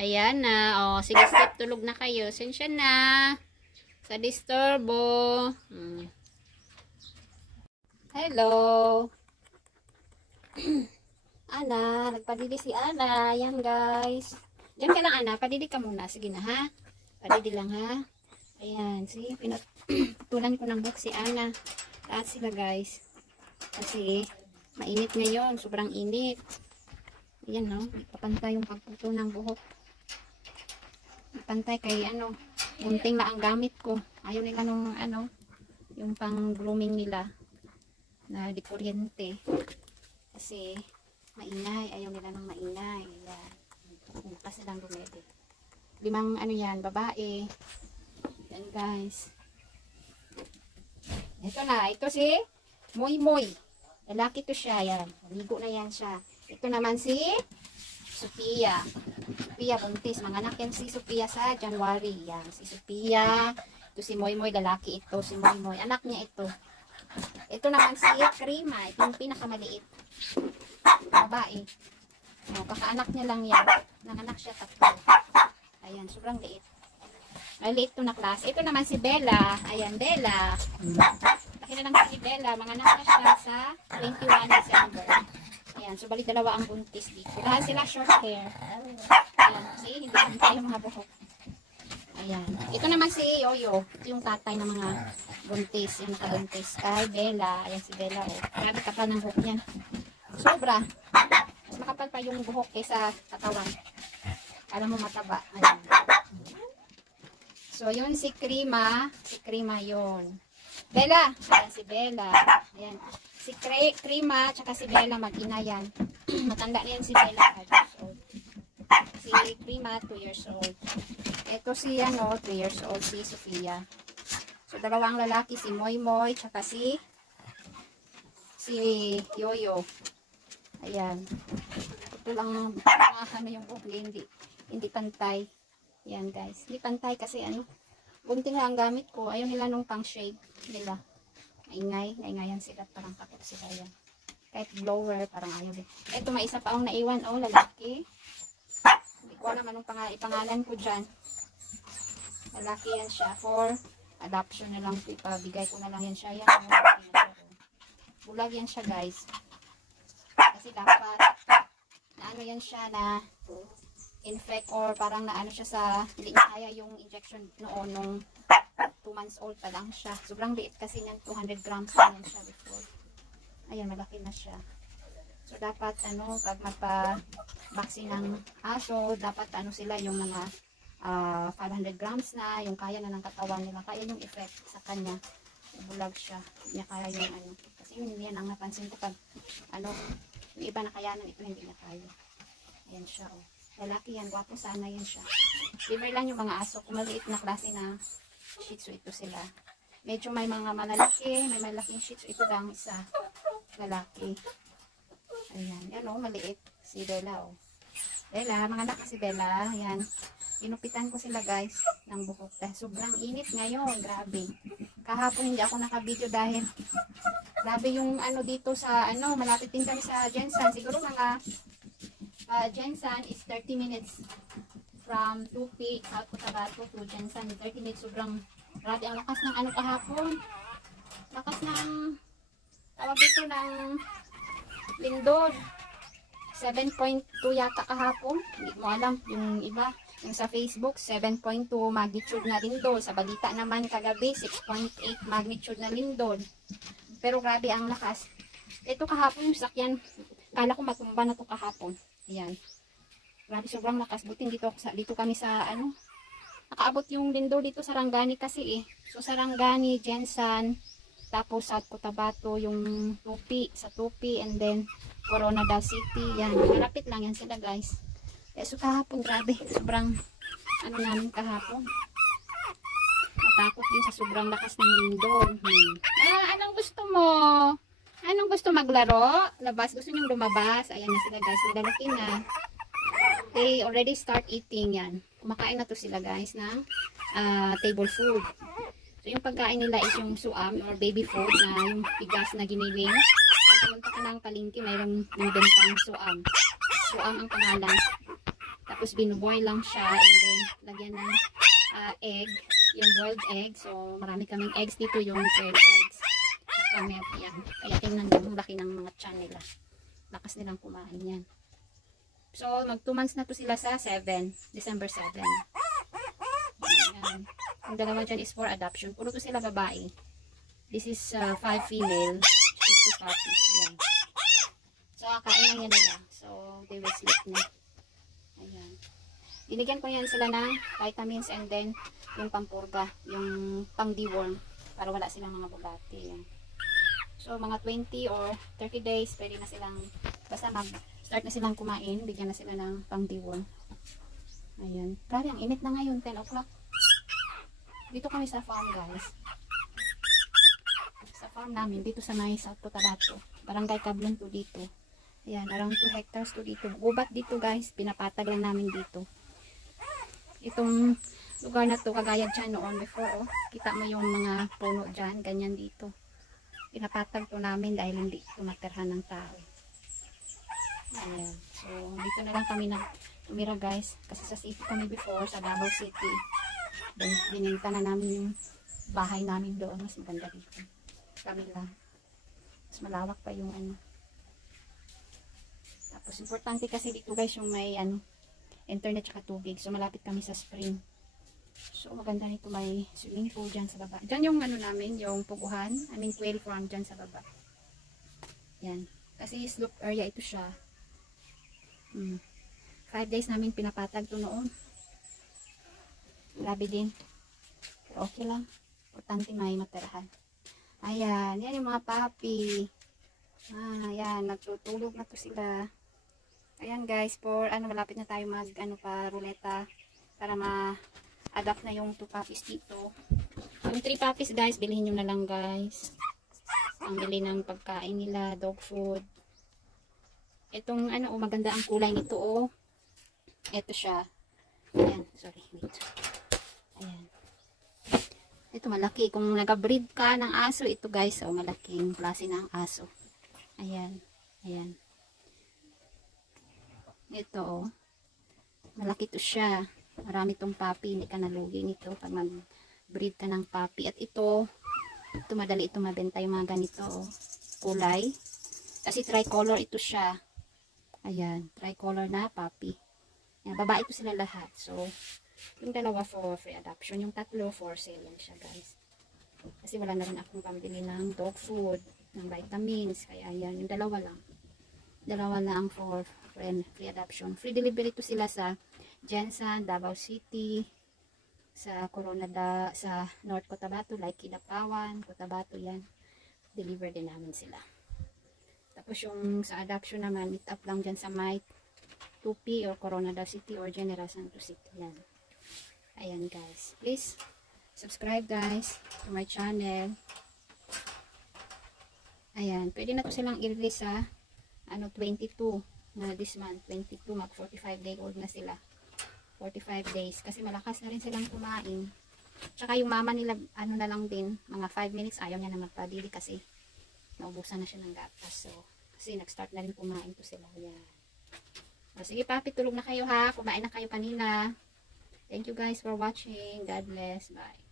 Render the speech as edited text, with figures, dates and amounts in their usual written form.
Ayan na. O, sige, step. Tulog na kayo. Sensya na. Sa disturbo. Hello. Ana, nagpadidi si Ana. Yan, guys. Diyan ka lang, Ana. Padidi ka muna. Sige na, ha? Padidi lang, ha? Ayan. See, pinutulan ko ng buhok si Ana. Lahat sila, guys. Kasi, mainit ngayon. Sobrang init. Ayan, no? Papantay yung pagputo ng buhok. Pantay kay ano, gunting lang ang gamit ko. Ayaw nila nung ano, yung pang grooming nila na di kuryente. Kasi maingay, ayaw nila ng maingay. Ayan. Kasi lang dumede. 5 ano yan, babae. Yan guys. Ito na, ito si Moy Moy. Lalaki to siya, yan. Maligo na yan siya. Ito naman si Sophia. Sophia buntis. Manganak yan si Sophia sa January. Yan. Si Sophia. Ito si Moy Moy. Lalaki ito. Si Moy Moy. Anak niya ito. Ito naman si Krima. Ito yung pinakamaliit. Babae. O, kakaanak niya lang yan. Nanganak siya 3. Ayan. Sobrang liit. Ay, liit to na klase. Ito naman si Bella. Ayan. Bella. Laki na lang si Bella. Manganak na siya sa 21 December. Ayan, so bali dalawa ang buntis dito. Lahat sila short hair. Ayan, see, hindi tayo mga buhok. Ayan. Ito naman si Yoyo. Ito yung tatay ng mga buntis. Yung nakabuntis. Kay Bella. Ayan si Bella. Oh. Grabe kapal ng buhok niyan. Sobra. Mas makapal pa yung buhok kaysa katawan. Alam mo mataba. Ayan. So, yun si Krima. Si Krima yun. Bella. Ayan si Bella. Ayan. Si Krima, tsaka si Bella, mag-ina yan. Matanda na yan si Bella, 5 years old. Si Krima, 2 years old. Ito si, 3 years old, si Sophia. So, dalawang lalaki, si Moy Moy, tsaka si Yoyo. Ayan. Ito lang, yung buhok, hindi pantay. Ayan, guys. Hindi pantay kasi, bunting lang ang gamit ko. Ayaw nila nung pang shade nila. Ngayon sila, parang takot sila yan. Kahit blower, parang ayaw din. Ito, may isa pa akong naiwan, lalaki. Hindi ko alam anong ipangalan ko dyan. Lalaki yan siya, for adoption na lang. Ipabigay ko na lang yan siya. Yan, bulag yan siya, guys. Kasi dapat, yan siya na infect or parang siya sa, hindi niya kaya yung injection noon, nung 2 months old pa lang siya. Sobrang liit kasi niyan, 200 grams na yan siya before. Ayan, malaki na siya. So, dapat, pag magpa-vaccine ng aso, dapat, sila yung mga 500 grams na, yung kaya na ng katawan nila. Kaya yung effect sa kanya. Bulag siya. Hindi niya kaya yung Kasi yun, yan ang napansin ko pag, yung iba na kayanan, ito hindi niya kaya. Ayan siya, Lalaki yan, gwapo sana yan siya. Liver lang yung mga aso. Kung maliit na klase na Shih Tzu, ito sila. Medyo may mga malalaki, may malaking Shih Tzu. Ito lang isa, lalaki. Ayan, yan maliit. Si Bella, Bella, mga anak si Bella. Ayan, inupitan ko sila guys ng buhok. Dahil sobrang init ngayon, grabe. Kahapon hindi ako naka-video dahil grabe yung dito sa, malapit din kami sa Jensan. Siguro mga Jensan is 30 minutes. From 2P, South Cotabato to Jensan, 30 minutes, sobrang grabe ang lakas ng kahapon. Lakas ng, tawag dito ng lindol. 7.2 yata kahapon. Hindi mo alam, yung iba, yung sa Facebook, 7.2 magnitude na lindol. Sa balita naman kagabi, 6.8 magnitude na lindol. Pero grabe ang lakas. Ito kahapon yung sakyan, kala ko matumba na to kahapon. Ayan. Grabe, sobrang lakas. Buti dito kami sa nakaabot yung lindol dito sa Rangani kasi So sa Rangani, Jensan, tapos sa Cotabato, yung Tupi, sa Tupi, and then Coronadal City. Yan, malapit lang yan sila guys. So kahapon, grabe, sobrang namin kahapon. Natakot din sa sobrang lakas ng lindol. Anong gusto mo? Anong gusto maglaro? Labas? Gusto niyong lumabas? Ayan na sila guys, madalaki na. They already start eating yan. Kumakain na to sila guys ng table food. So yung pagkain nila is yung suam or baby food na yung bigas na giniling. Pag pumunta ka ng palengke, mayroong bentang suam. Suam ang pangalan. Tapos binuboil lang siya and then lagyan ng egg, yung boiled egg. So marami kaming eggs dito, yung 12 eggs. Saka milk yan. Kaya tingnan nyo, ang laki ng mga tiyan nila. Lakas nilang kumain yan. So mag 2 months na to sila sa 7, December 7. Ayan. Yung dalawa dyan is for adoption. Puro to sila babae. This is 5 female. 6 puppies. Ayan. So kain lang yan nila. So they will sleep na. Ayan. Binigyan ko yan sila ng vitamins and then yung pampurga, yung pang deworm para wala silang mga bugati. Ayan. So mga 20 or 30 days pwede na silang, basta mag-start na silang kumain, bigyan na sila ng pang deworm. Ayan. Grabe, ang init na ngayon, 10 o'clock. Dito kami sa farm, guys. Sa farm namin, dito sa may South Cotabato. Barangay Cablon to dito. Ayan, around 2 hectares to dito. Gubat dito, guys. Pinapatag lang namin dito. Itong lugar na to, kagaya dyan noon before, oh. Kita mo yung mga puno dyan, ganyan dito. Pinapatag to namin dahil hindi tumatirhan ng tao. Ayan. So, dito na lang kami na tumira, guys. Kasi sa city kami before, sa Davao City. Then, bininta na namin yung bahay namin doon. Mas maganda dito. Kami lang. Mas malawak pa yung ano. Tapos, importante kasi dito, guys, yung may ano, internet tsaka tubig. So, malapit kami sa spring. So, maganda nito, may swimming pool dyan sa baba. Dyan yung ano namin, yung puguhan. I mean, quail farm dyan sa baba. Yan. Kasi slope area ito siya. 5 days namin pinapatag to noon. Grabe din. Pero okay lang. Importante may matirahan. Ayan. Yan yung mga papi. Ayan. Nagtutulog na to sila. Ayan guys. For ano, malapit na tayo mag ano pa, ruleta. Para ma-adapt na yung 2 puppies dito. Yung 3 puppies guys, bilhin nyo na lang guys. Ang bili ng pagkain nila, dog food. Itong ano, maganda ang kulay nito oh. Ito siya. Ayan, sorry, wait. Ayan. Ito malaki. Kung nag-breed ka ng aso, ito guys, oh, malaking klase ng aso. Ayan. Ayan. Ito oh. Malaki to siya. Marami tong puppy, hindi ka nalugi nito pag mag-breed ka ng puppy. At ito madali ito mabenta yung mga ganito oh. Kulay. Kasi tricolor ito siya. Ayan, tricolor na puppy. Yan, babae po sila lahat. So, yung dalawa for free adoption. Yung tatlo for sale lang siya, guys. Kasi wala na rin akong pambili ng dog food, ng vitamins. Kaya yan, yung dalawa lang. Dalawa lang for free adoption. Free delivery to sila sa Jensen, Davao City, sa sa North Cotabato, like Kidapawan, Cotabato, yan. Deliver din namin sila. Tapos yung sa adoption naman, meet up lang dyan sa may 2P or Coronadal City or General Santos City. Yan. Ayan guys. Please, subscribe guys to my channel. Ayan. Pwede na to silang i-release sa ano, 22 na this month. 22, mag 45 day old na sila. 45 days. Kasi malakas na rin silang kumain. Tsaka yung mama nila, ano na lang din, mga 5 minutes, ayaw niya na magpadili kasi naubusan na siya ng gatas. So, kasi nag-start na rin kumain to sila. Yan. O, sige papi, tulog na kayo ha. Kumain na kayo kanina. Thank you guys for watching. God bless. Bye.